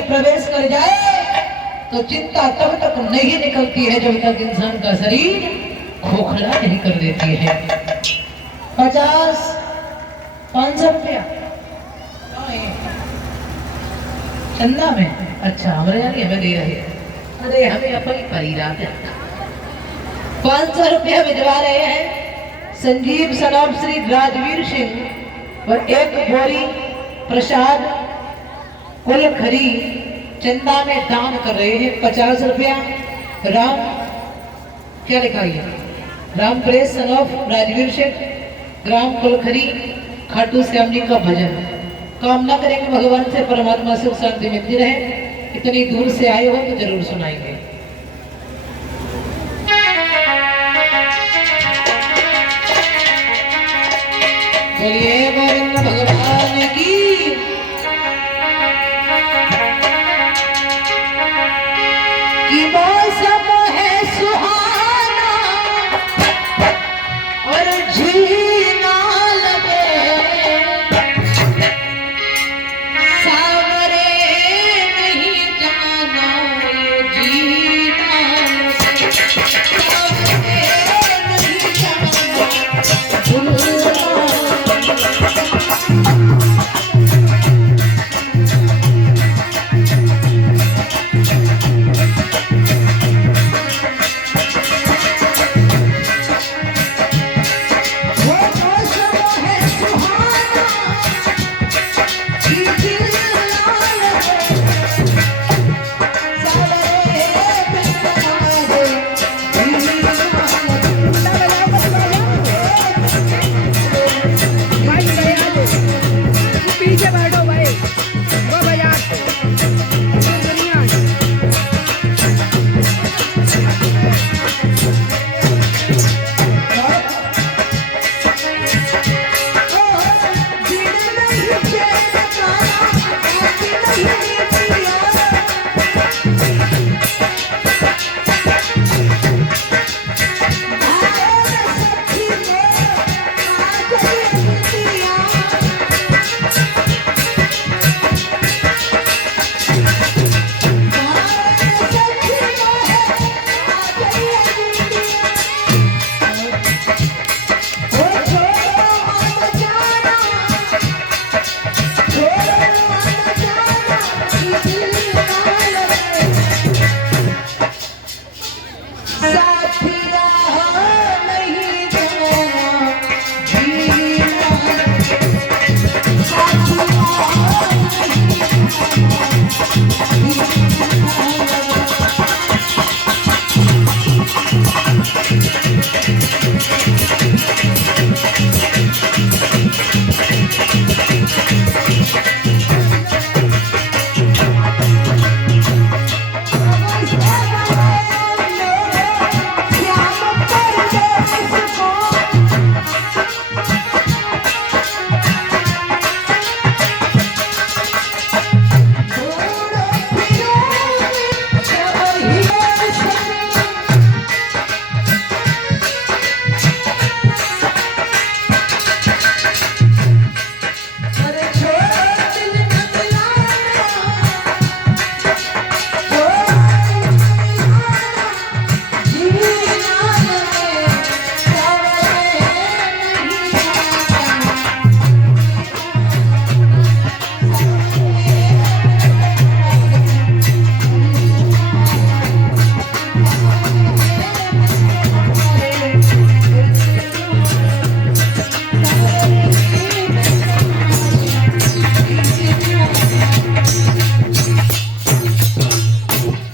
में प्रवेश कर जाए तो चिंता तब तक नहीं निकलती है जब तक इंसान का शरीर खोखला नहीं कर देती है। 50 500 रुपया चंदा में। अच्छा हमारे यानी हमें दे रहे हैं, अरे हमें अपनी परिरात 500 रुपया भिजवा रहे हैं संजीव सनोब श्री राजवीर सिंह और एक बोरी प्रसाद कुलखरी चंदा में दान कर रहे हैं 50 रुपया। राम क्या लिखा है, राम प्रेस सनोब राजवीर सिंह ग्राम कुलखरी खाटू श्याम जी का भजन। कामना करेंगे भगवान से परमात्मा सुख शांति मिलती रहे। इतनी दूर से आए हो तो जरूर सुनाएंगे। बोलिए गोविंद भगवान की। कि मौसम है सुहाना और जीना लगे, सावरे नहीं जाना जीना लगे, सावरे नहीं जाना भूलना।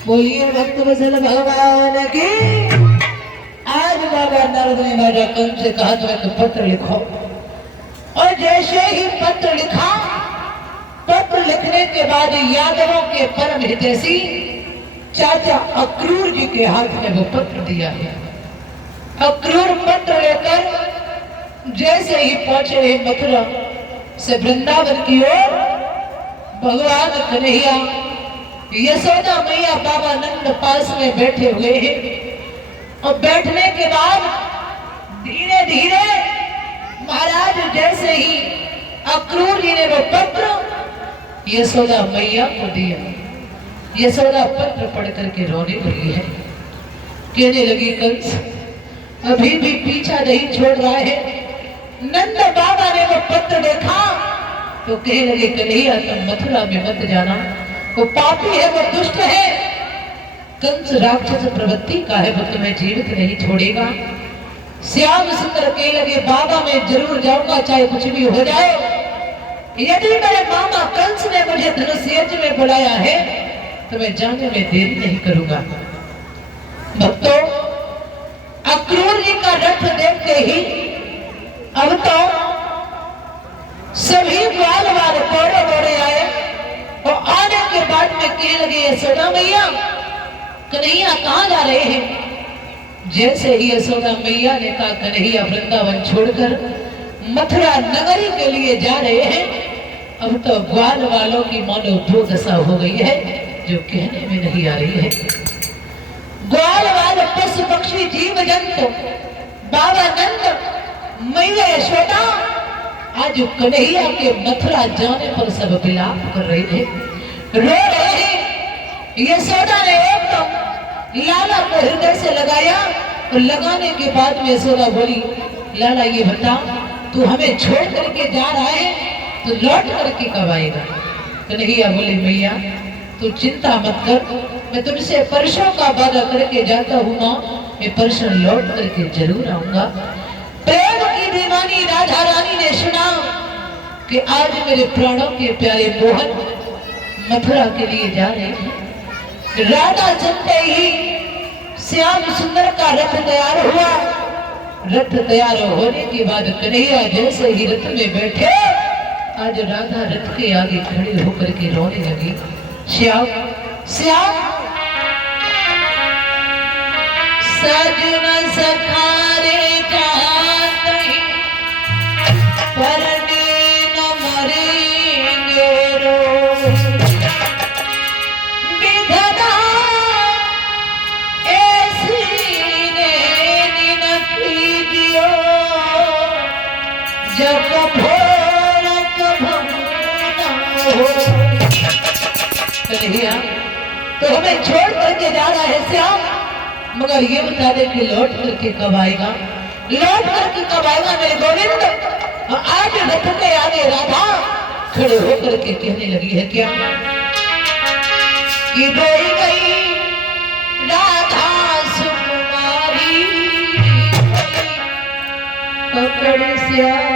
बोलिए भक्त वत्सल भगवान की। आज बाबा नारद ने राजा कंस से कहा तो एक पत्र लिखो, और जैसे ही पत्र लिखा, पत्र लिखने के बाद यादवों के परम हितैषी चाचा अक्रूर जी के हाथ में वो पत्र दिया है। अक्रूर पत्र लेकर जैसे ही पहुंचे मथुरा से वृंदावन की ओर, भगवान कन्हैया यशोदा मैया बाबा नंद पास में बैठे हुए हैं। और बैठने के बाद धीरे धीरे महाराज जैसे ही अक्रूर जी ने वो पत्र यशोदा मैया को दिया, यशोदा पत्र पढ़ करके रोने लगी है। कहने लगी कंस अभी भी पीछा नहीं छोड़ रहा है। नंद बाबा ने वो पत्र देखा तो कहने लगे कन्हैया तुम मथुरा में मत जाना, वो पापी है, वो दुष्ट है, कंस राक्षस प्रवृत्ति का है, वो तुम्हें जीवित नहीं छोड़ेगा। श्याम सुंदर कहने लगे बाबा मैं जरूर जाऊंगा चाहे कुछ भी हो जाए। यदि मेरे मामा कंस ने मुझे धनुष यज्ञ में बुलाया है तो मैं जाने में देरी नहीं करूंगा। भक्तों अक्रूर जी का रथ देखते ही अब तो सभी ग्वाल वाले दौड़े दौड़े आए और आने के बाद में कहने लगे यशोदा मैया कन्हैया कहाँ जा रहे हैं। जैसे ही यशोदा मैया ने कहा कन्हैया वृंदावन छोड़कर मथुरा नगरी के लिए जा रहे हैं, अब तो ग्वाल वालों की मानो दो दशा हो गई है जो कहने में नहीं आ रही है। ग्वाल वाले पशु पक्षी जीव जंतु बाबा नंद मैया यशोदा आज कन्हैया के मथुरा जाने पर सब विलाप कर रहे थे, रो रहे हैं। यशोदा ने एकदम लाला को हृदय से लगाया और लगाने के बाद में यशोदा बोली लाला ये बता तू हमें छोड़ करके जा रहा है तो लौट करके कब आएगा। कन्हैया बोले मैया तू चिंता मत कर, मैं तुमसे परसों का वादा करके जाता हूँ माँ, मैं परसों लौट करके जरूर आऊंगा। प्रेम की दीवानी राधा रानी ने सुना कि आज मेरे प्राणों के प्यारे मोहन मथुरा के लिए जा रहे हैं। राधा चलते ही श्याम सुंदर का रथ तैयार हुआ। रथ तैयार होने के बाद कन्हैया जैसे ही रथ में बैठे आज राधा रथ के आगे खड़े होकर के रोने लगी। श्याम श्याम सजना सखारे जाते परने न मरेंगे रो विधना ऐसी ने न कीजियो जब भोर कभू न हो। कन्हैया तो हमें छोड़ करके जा रहा है श्याम, मगर ये बता दे कि लौट करके कब आएगा, लौट करके कब आएगा मेरे गोविंद। और आज रथ के आगे राधा खड़े होकर के कहने लगी है क्या कि रोई गई राधा सुकुमारी पकड़ श्याम।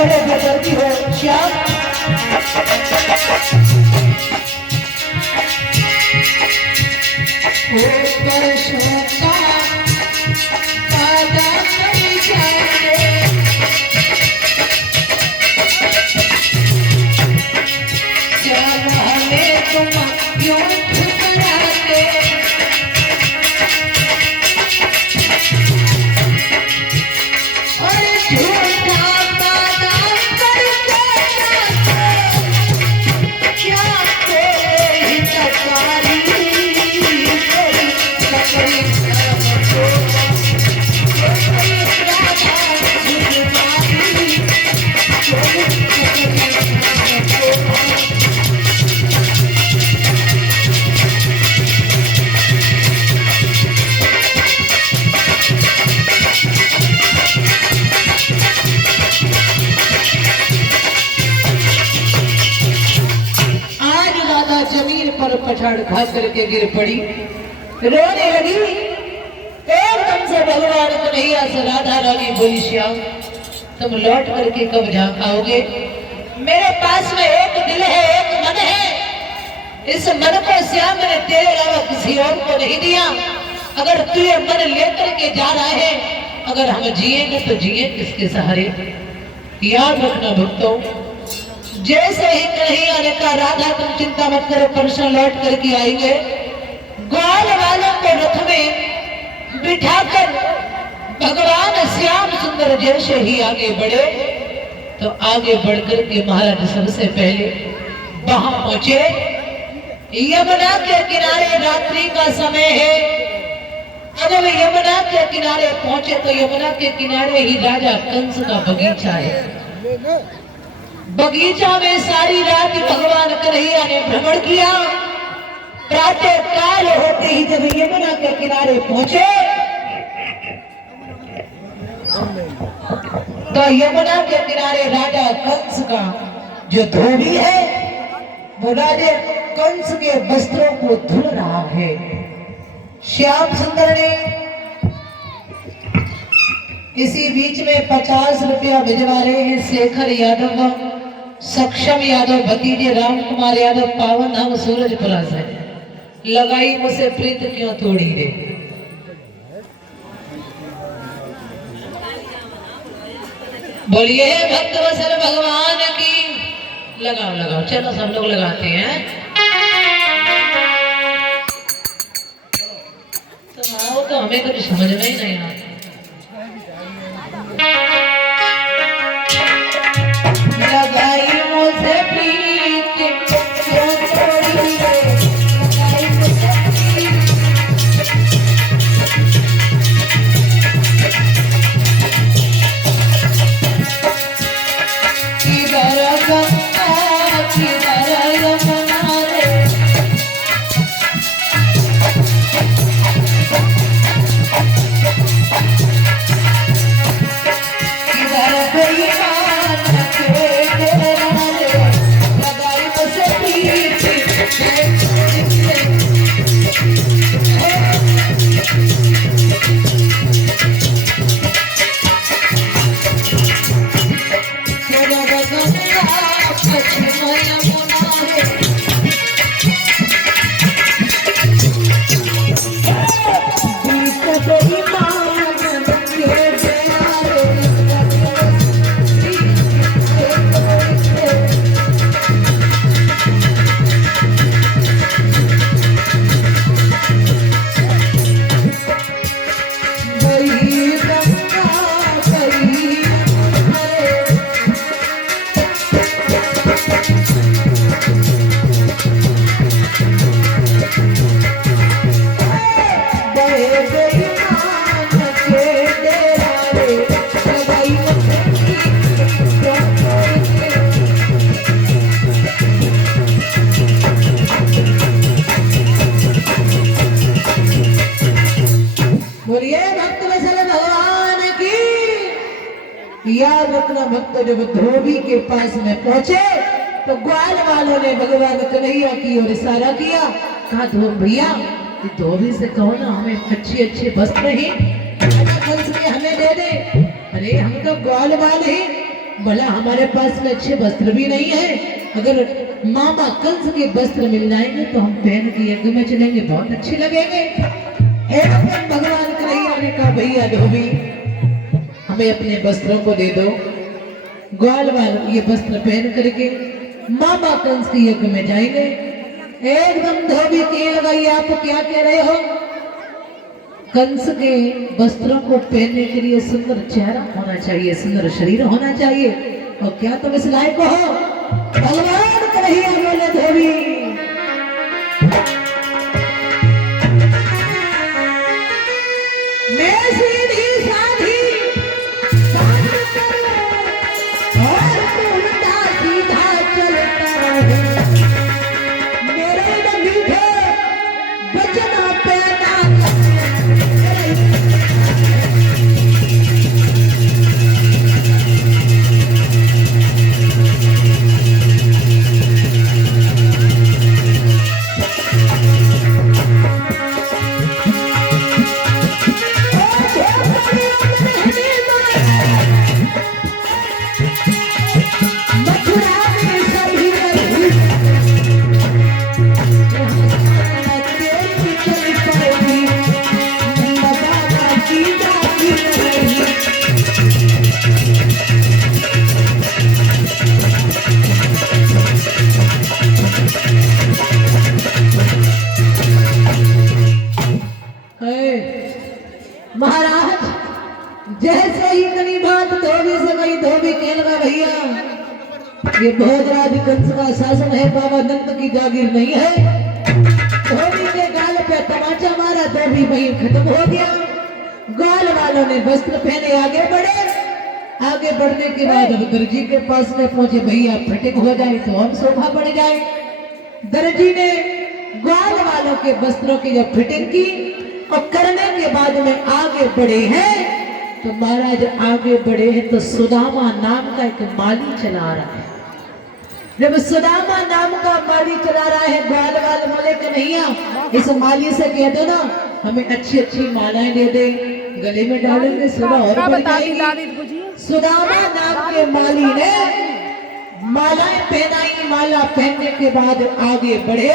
बड़े बेदर्दी हो श्याम। पत्थर खा करके गिर पड़ी, रोने लगी। एकदम से भगवान कन्हैया से राधा रानी बोली, श्याम तुम लौट करके कब जा पाओगे? मेरे पास में एक दिल है, एक मन है। इस मन को श्याम ने तेरे अलावा किसी और को नहीं दिया। अगर तू ये मन लेकर के जा रहा है, अगर हम जिएंगे तो जिए किसके सहारे? याद रखना भक्तों, जैसे ही कन्हैया ने कहा राधा तुम चिंता मत करो, परसों लौट करके आएंगे, ग्वाल वालों को रथ में बिठाकर भगवान श्याम सुंदर जैसे ही आगे बढ़े, तो आगे बढ़कर के महाराज सबसे पहले वहां पहुंचे। यमुना के किनारे रात्रि का समय है। अब यमुना के किनारे पहुंचे तो यमुना के किनारे ही राजा कंस का बगीचा है। बगीचा में सारी रात भगवान कन्हैया ने भ्रमण किया। प्रातः काल होते ही जब यमुना के किनारे पहुंचे तो यमुना के किनारे राजा कंस का जो धोबी है वो राजा कंस के वस्त्रों को धुल रहा है। श्याम सुंदर ने इसी बीच में 50 रुपया भिजवा रहे हैं शेखर यादव, सक्षम यादव, भतीजे राम कुमार यादव, पावन नाम सूरजपुरा से। लगाई मुझसे प्रीत क्यों तोड़ी रे। बोलिए भक्त वत्सल भगवान की। लगाओ लगाओ, चलो सब लोग लगाते हैं। तुम आओ तो हमें कुछ समझ में ही नहीं आता। लगाई मुझसे प्रीत क्यों तोड़ी रे, लगाई मुझसे प्रीत। याद रखना भक्त, जब धोबी के पास में पहुंचे तो ग्वाल वालों ने भगवान कन्हैया की ओर इशारा किया। कहा धोब भैया धोबी से कहो ना हमें अच्छे अच्छे वस्त्र ही हमें दे दे। अरे हम तो ग्वाल वाल ही, भला हमारे पास में अच्छे वस्त्र भी नहीं है। अगर मामा कंस के वस्त्र मिल जाएंगे तो हम पहन के यज्ञ में चलेंगे, बहुत अच्छे लगेंगे। भगवान कन्हैया ने कहा भैया धोबी हमें अपने वस्त्रों को दे दो। ग्वाल वाल ये वस्त्र पहन करके मामा कंस के यज्ञ में जाएंगे। एकदम धोबी की लगाई, आप क्या कह रहे हो? कंस के वस्त्रों को पहनने के लिए सुंदर चेहरा होना चाहिए, सुंदर शरीर होना चाहिए, और क्या तुम इस लायक हो? भगवान कन्हैया बोले धोबी मैं सीधी साधी और तू उल्टा सीधा चलता है। मेरे मीठे वचनों पे ना महाराज जैसे ही कनी बात धोबी से गई, धोबी कहने लगा भैया ये भोजराज कंस का शासन है, बाबा नंद की जागीर नहीं है। धोबी के गाल पे तमाचा मारा, धोबी वहीं खत्म हो गया। गाल वालों ने वस्त्र पहने आगे बढ़े। आगे बढ़ने के बाद अब दर्जी के पास में पहुंचे, भैया फिटिंग हो जाए तो हम शोभा बढ़ जाए। दर्जी ने ग्वाल वालों के वस्त्रों की जब फिटिंग की और करने के बाद में आगे बढ़े हैं, तो महाराज आगे बढ़े हैं तो सुदामा नाम का एक माली चला रहा है। जब सुदामा नाम का माली चला रहा है, ग्वाल वाल बोले कि भैया इस माली से कह दो ना हमें अच्छी अच्छी मालाएं दे दे, गले में डालेंगे सुबह और बढ़ जाएगी। सुदामा नाम के माली ने मालाएं पहनाई। माला पहनने के बाद आगे बढ़े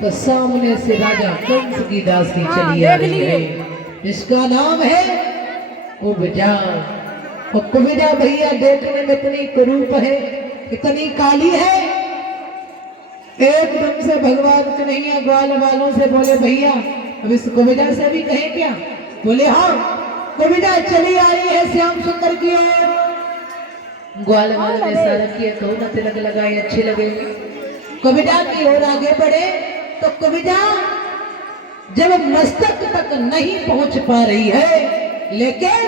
तो सामने से राजा कंस की दासी चली आ रही है, जिसका नाम है कुब्जा। और कुब्जा भैया देखने में इतनी कुरूप है, इतनी काली है। एकदम से भगवान कन्हैया ग्वाल वालों से बोले भैया अब इस कुब्जा से भी कहें क्या? बोले हाँ, कुब्जा चली आ रही है श्याम सुंदर की ओर। ग्वाल वालों ने इशारा किया तो न तिलक लगाए अच्छी लगेगी। कुब्जा की ओर आगे बढ़े तो कुब्जा जब मस्तक तक नहीं पहुंच पा रही है, लेकिन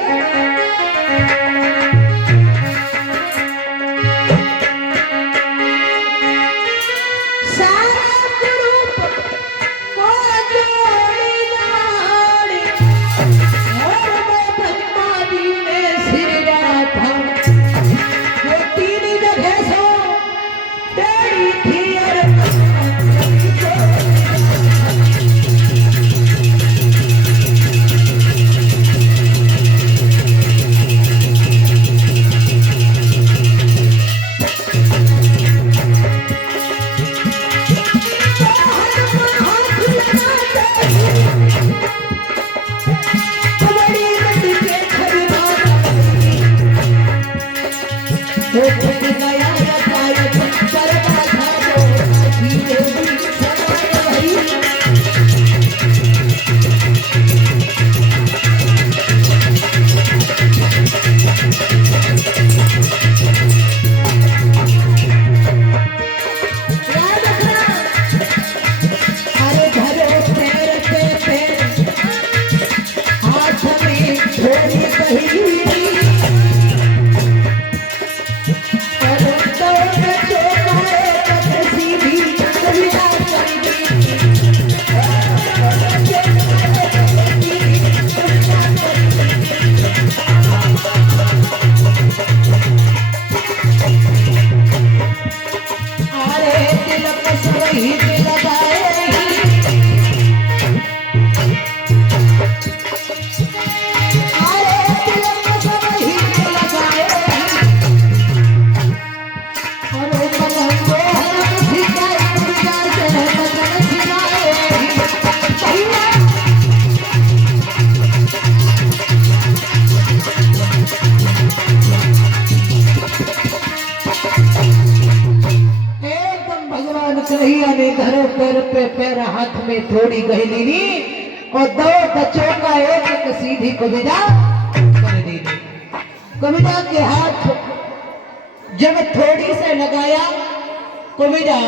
पैर हाथ में थोड़ी गहली और दो बच्चों का एक एक सीधी कुब्जा कर दी। कुब्जा के हाथ जब थोड़ी से लगाया, कुब्जा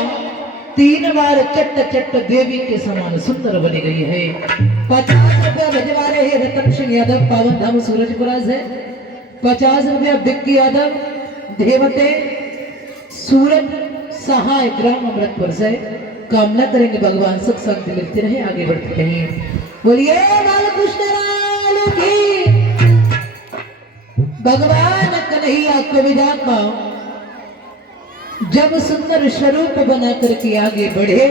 3 बार चट्ट चट्ट देवी के समान सुंदर बनी गई है। 50 रुपया भिजवा रहे हैं रतन सिंह यादव, पावन धाम सूरजपुरा से। 50 रुपया बिक्की यादव, धेवते सूरत सहाय ग्राम अमृतपुर से। कामना करेंगे भगवान सुख शांति मिलती रहे, आगे बढ़ते रहें। बोलिए बालकृष्ण लाल की। भगवान कन्हैया कुब्जा का जब सुंदर स्वरूप बना करके आगे बढ़े,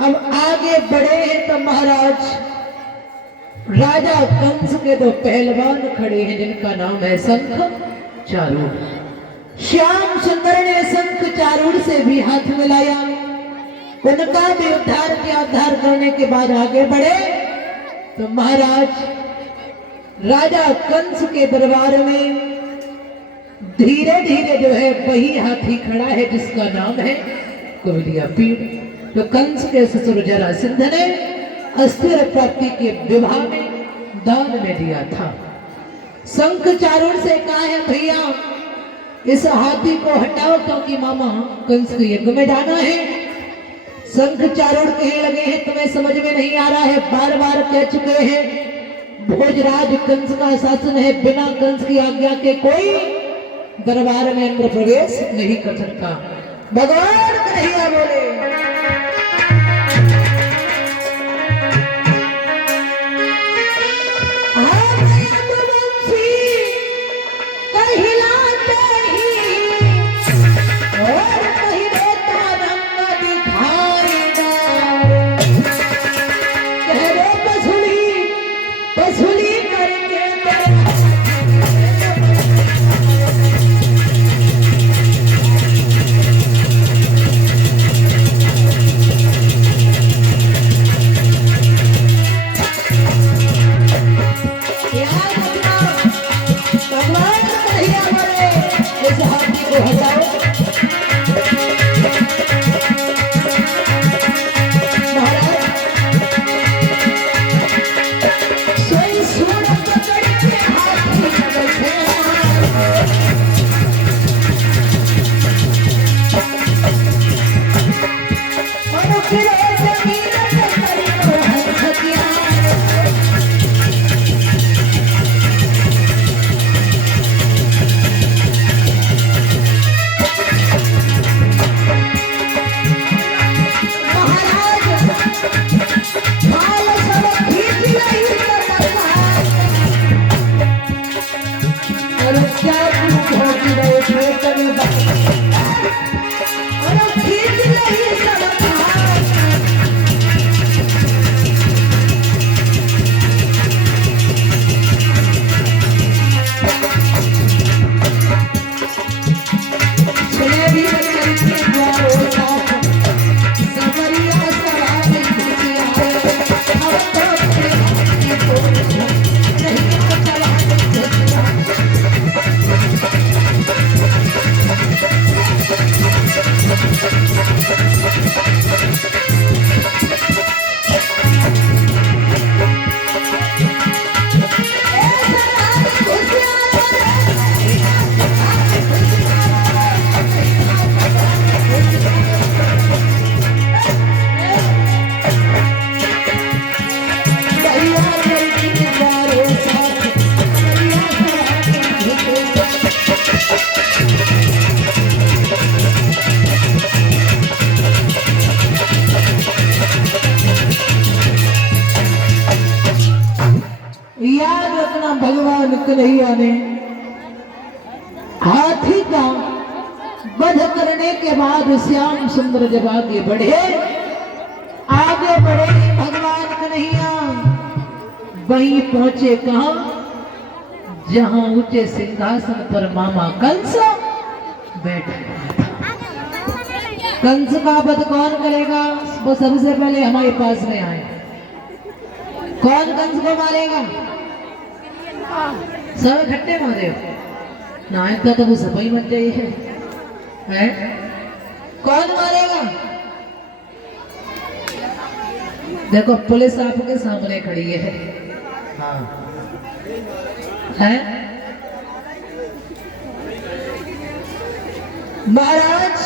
अब आगे बढ़े हैं तो महाराज राजा कंस के 2 पहलवान खड़े हैं, जिनका नाम है शंख चारूढ़। श्याम सुंदर ने शंख चारूढ़ से भी हाथ मिलाया, उनका भी उद्धार किया। उद्धार करने के बाद आगे बढ़े तो महाराज राजा कंस के दरबार में धीरे धीरे जो है वही हाथी खड़ा है, जिसका नाम है कुबलिया पीड़। तो कंस के ससुर जरासंध ने अस्थिर प्राप्ति के विवाह में दान में दिया था। शंख चारुण से कहा है भैया इस हाथी को हटाओ क्योंकि मामा कंस के यज्ञ में जाना है। शंख चारुण कहने लगे हैं तुम्हें समझ में नहीं आ रहा है, बार बार कह चुके हैं भोजराज कंस का शासन है, बिना कंस की आज्ञा के कोई दरबार में अंदर प्रवेश नहीं कर सकता। भगवान कन्हैया बोले भगवान कन्हैया ने हाथी का वध करने के बाद श्याम सुंदर जब आगे बढ़े भगवान कन्हैया वहीं पहुंचे कहा जहां ऊंचे सिंहासन पर मामा कंस बैठा था। कंस का वध कौन करेगा वो सबसे पहले हमारे पास में आए। कौन कंस को मारेगा? सब इकट्ठे मारे नायक तो वो सफाई मच गई है। कौन मारेगा? देखो पुलिस आपके सामने खड़ी है। हाँ है महाराज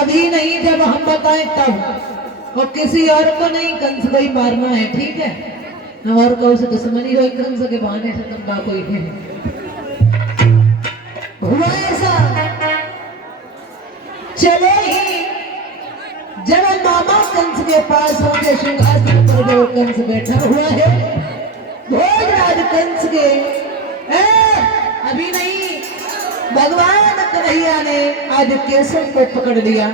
अभी नहीं, जब हम बताएं तब, और किसी और को नहीं, कंस को ही मारना है, ठीक है? और कहो से दुश्मनी हो कंस के बहाने से तुम कोई है हुआ ऐसा। चले ही जब मामा कंस के पास होंगे सिंहासन पर जो कंस बैठा हुआ है, भोजराज कंस के अभी नहीं, भगवान कन्हैया ने आज केसव को पकड़ लिया।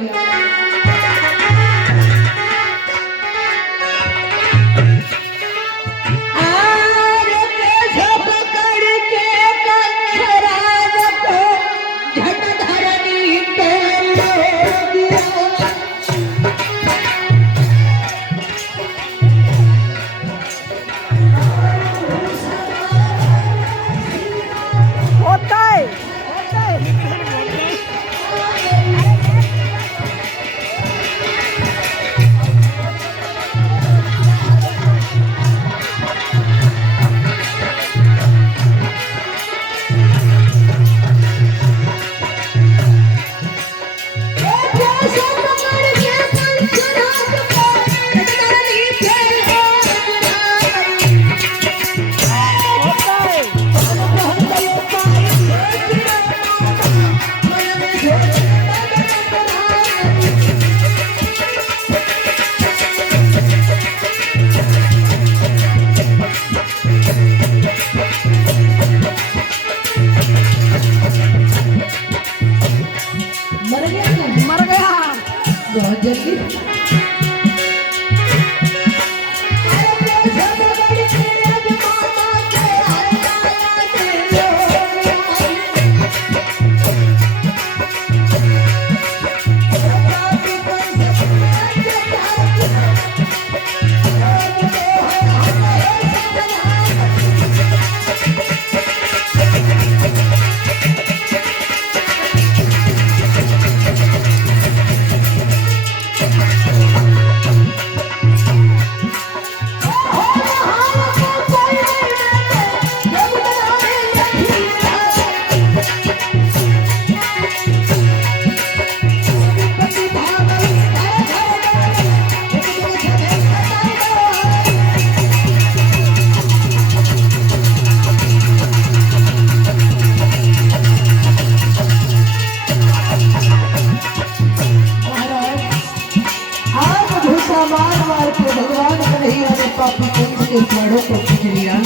पहाड़ों को खींच लिया।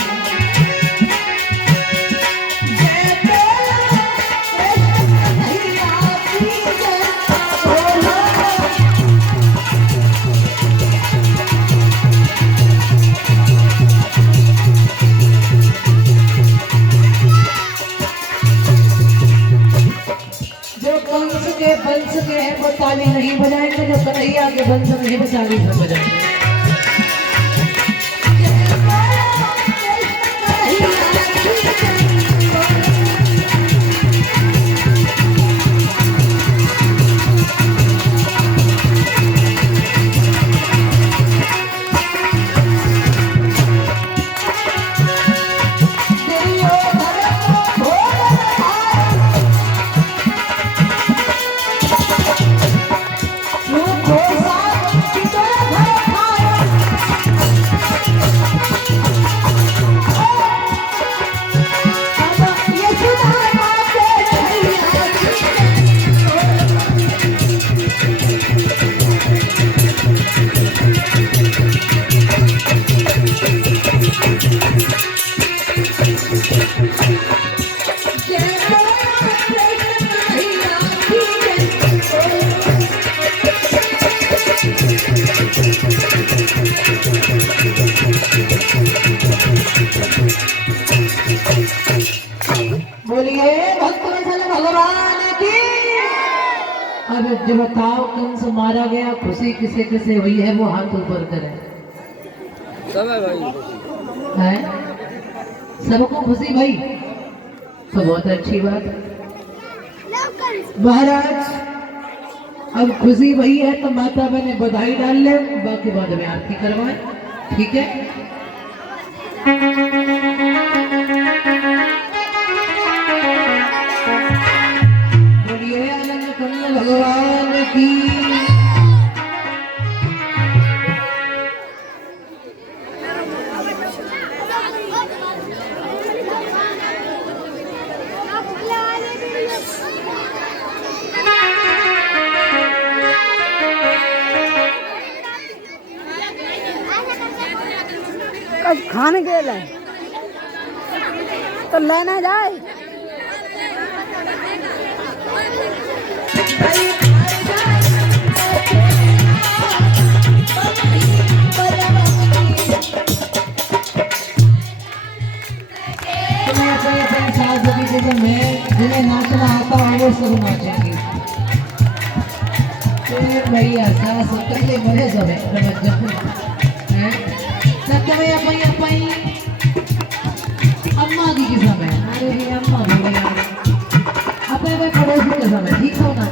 बंस के हैं वो ताली नहीं बजाएंगे, जो कन्हैया के बंस नहीं वो ताली सब बजाएंगे। बोलिए भक्तवत्सल भगवान की। अब जब बताओ कंस मारा गया, खुशी किसे किसे हुई है वो हाथ ऊपर करे। सब है भाई, है सबको खुशी भाई, तो बहुत अच्छी बात। महाराज अब खुशी वही है तो माता बहने बधाई डाल ले, बाकी बाद में आरती करवाएं, ठीक है। बोलिए आनंद कंद भगवान की। खाने के लिए तो लेना जाए। जिन्हें नाचना आता है वो सब नाचेंगे। भैया सास कले मरे जावे सत्यमय अपनी अपनी अम्मा की किस्म है। अरे ये अम्मा बोले यार अपने भाई पड़ोसी के समय ठीक हो ना।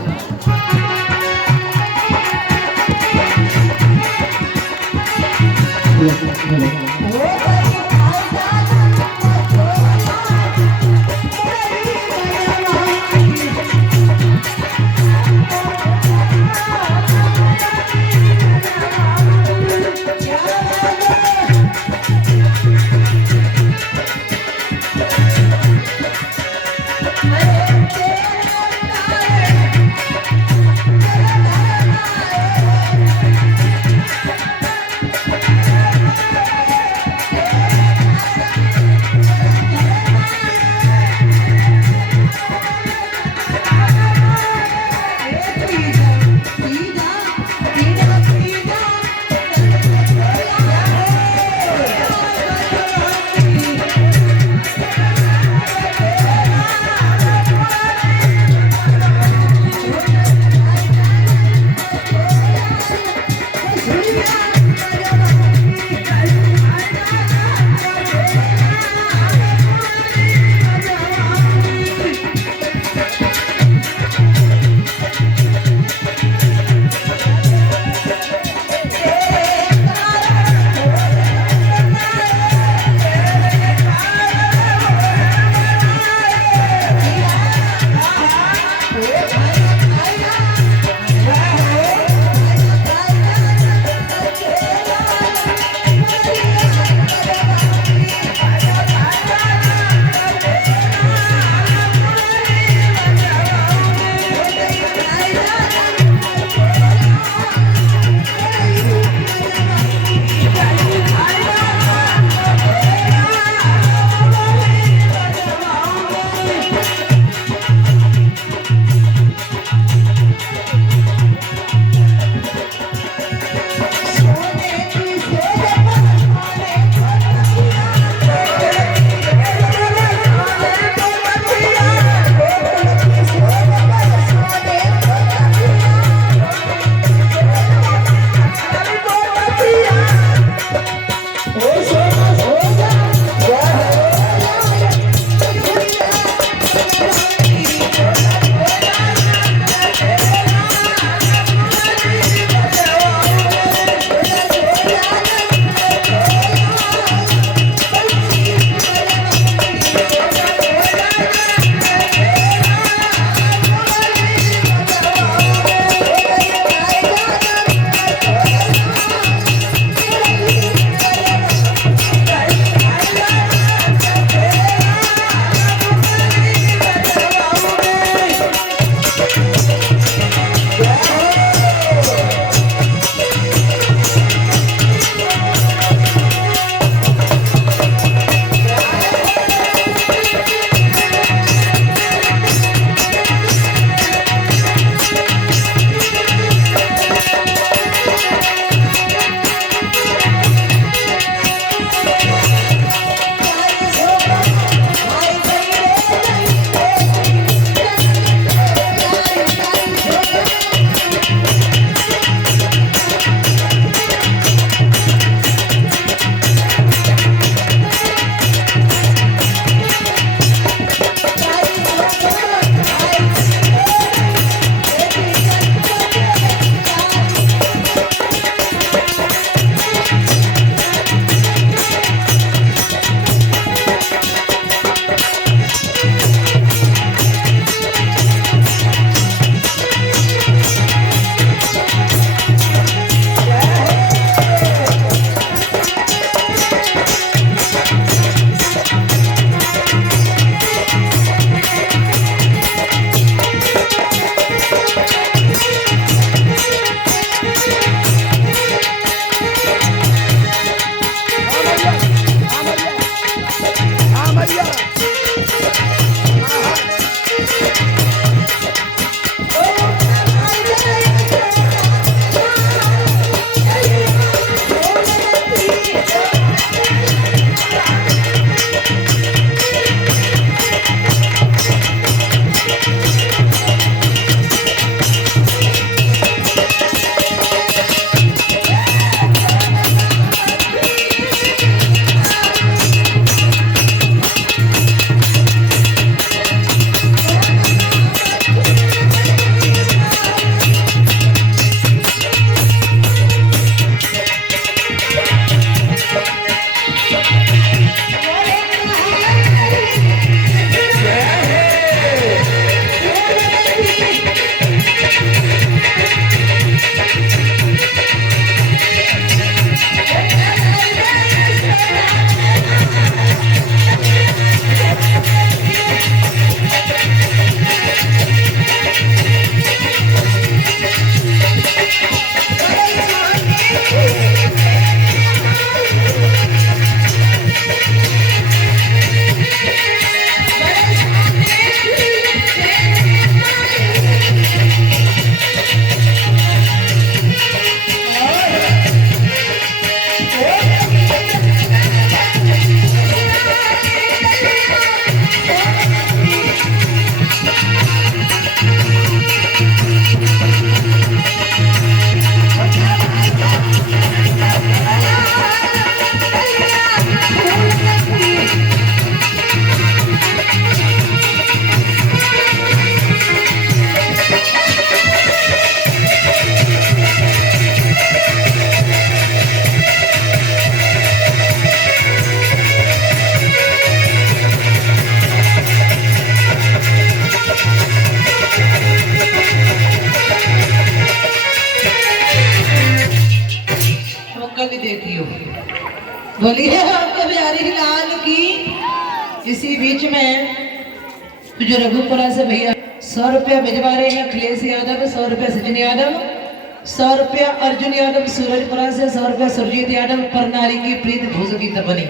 हो। बोलिए आपके बिहारी लाल की। इसी बीच में जो रघुपुरा से भैया 100 रुपया भिजवा रहे हैं, अखिलेश यादव 100 रुपया, सचिन यादव 100 रुपया, अर्जुन यादव सूरजपुरा से 100 रुपया, सुरजीत यादव पर नारी की प्रीत भूज की तपनी।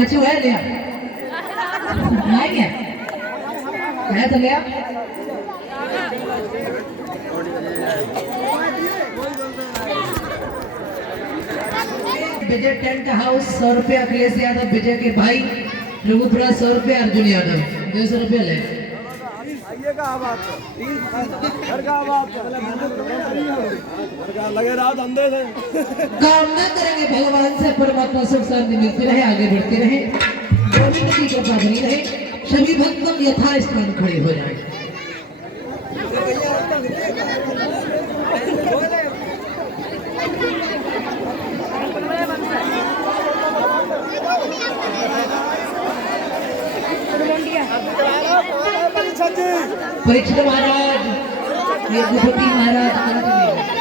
कछु है लिया नहीं है तो लिया विजय टेंट हाउस 100 रुपया अखिलेश यादव विजय के भाई रघुपुरा 100 रुपया अर्जुन यादव 200 रुपया ले लगे रात अंधे थे कामना करेंगे भगवान से परमात्मा सुख शांति मिलती रहे आगे बढ़ते रहे गोविंद की कृपा बनी रहे सभी भक्तों यथा स्थान खड़े हो जाए परीक्षित महाराज ये भूपति महाराज